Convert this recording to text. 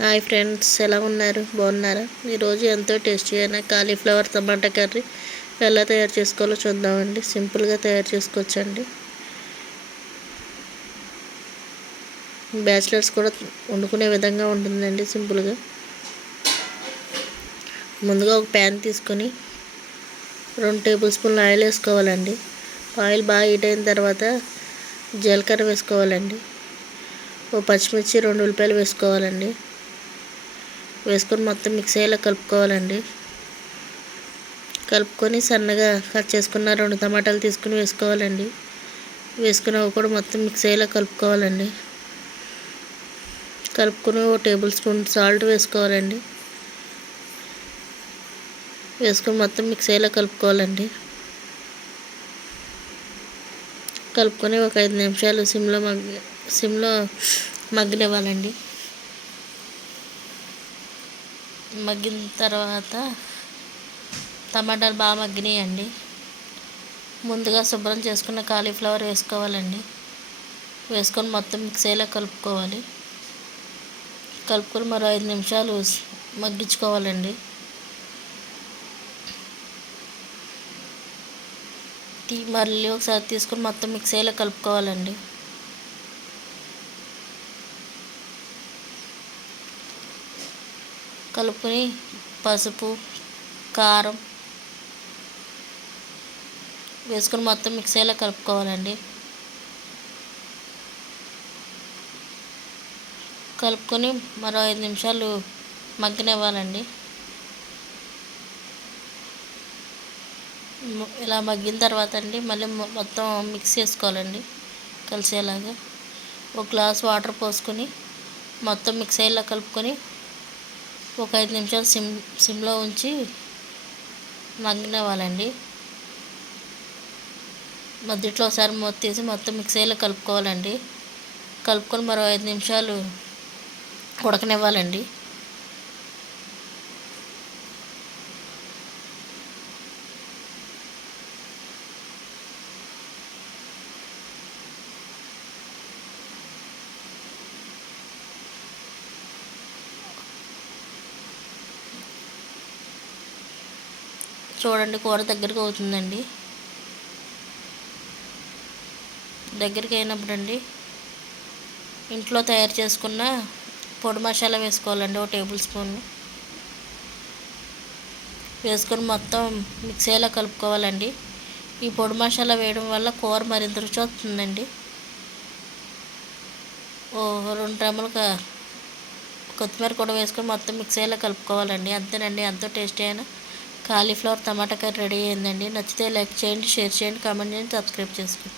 Hi friends ఎలా ఉన్నారు? బాగున్నారా? ఈరోజు ఎంతో టేస్టీ అయిన కాలీఫ్లవర్ టమాటా కర్రీ ఎలా తయారు చేసుకోవాలో చూద్దామండి. సింపుల్గా తయారు చేసుకోవచ్చండి. బ్యాచిలర్స్ కూడా వండుకునే విధంగా ఉంటుందండి సింపుల్గా ముందుగా ఒక ప్యాన్ తీసుకొని రెండు టేబుల్ స్పూన్లు ఆయిల్ వేసుకోవాలండి. ఆయిల్ బాగా హీట్ అయిన తర్వాత జీలకర్ర వేసుకోవాలండి. ఓ పచ్చిమిర్చి రెండు ఉల్లిపాయలు వేసుకోవాలండి. వేసుకొని మొత్తం మిక్స్ అయ్యేలా కలుపుకోవాలండి. కలుపుకొని సన్నగా కట్ చేసుకున్న రెండు టమాటాలు తీసుకుని వేసుకోవాలండి. వేసుకుని అవి కూడా మొత్తం మిక్స్ అయ్యేలా కలుపుకోవాలండి. కలుపుకొని ఒక టేబుల్ స్పూన్ సాల్ట్ వేసుకోవాలండి. వేసుకొని మొత్తం మిక్స్ అయ్యేలా కలుపుకోవాలండి. కలుపుకొని ఒక ఐదు నిమిషాలు సిమ్లో మగ్గ సిమ్లో మగ్గనివ్వాలండి. మగ్గిన తర్వాత టమాటాలు బాగా మగ్గినాయండి. ముందుగా శుభ్రం చేసుకున్న కాలీఫ్లవర్ వేసుకోవాలండి. వేసుకొని మొత్తం మిక్సీలో కలుపుకోవాలి. కలుపుకొని మరో ఐదు నిమిషాలు మగ్గించుకోవాలండి. మళ్ళీ ఒకసారి తీసుకొని మొత్తం మిక్సీలో కలుపుకోవాలండి. కలుపుకొని పసుపు కారం వేసుకొని మొత్తం మిక్స్ అయ్యేలా కలుపుకోవాలండి. కలుపుకొని మరో ఐదు నిమిషాలు మగ్గనివ్వాలండి. ఇలా మగ్గిన తర్వాత అండి మళ్ళీ మొత్తం మిక్స్ చేసుకోవాలండి కలిసేలాగా. ఒక గ్లాస్ వాటర్ పోసుకొని మొత్తం మిక్స్ అయ్యేలా కలుపుకొని ఒక ఐదు నిమిషాలు సిమ్ సిమ్లో ఉంచి మగ్గినవ్వాలండి. మధ్యలో ఒకసారి మూత తీసి మొత్తం మిక్సీలో కలుపుకోవాలండి. కలుపుకొని మరో ఐదు నిమిషాలు ఉడకనివ్వాలండి. చూడండి కూర దగ్గరకు అవుతుందండి. దగ్గరికి అయినప్పుడు అండి ఇంట్లో తయారు చేసుకున్న పొడి మసాలా వేసుకోవాలండి ఒక టేబుల్ స్పూన్. వేసుకొని మొత్తం మిక్స్ అయ్యేలా కలుపుకోవాలండి. ఈ పొడి మసాలా వేయడం వల్ల కూర మరింత రుచి వస్తుందండి. ఓ రెండు రెమ్మలుగా కొత్తిమీర కూడా వేసుకొని మొత్తం మిక్స్ అయ్యేలా కలుపుకోవాలండి. అంతేనండి ఎంతో టేస్టీ అయినా కాలీఫ్లవర్ టమాటా కర్రీ రెడీ అయిందండి. నచ్చితే లైక్ చేయండి షేర్ చేయండి కామెంట్ చేయండి సబ్స్క్రైబ్ చేసుకోండి.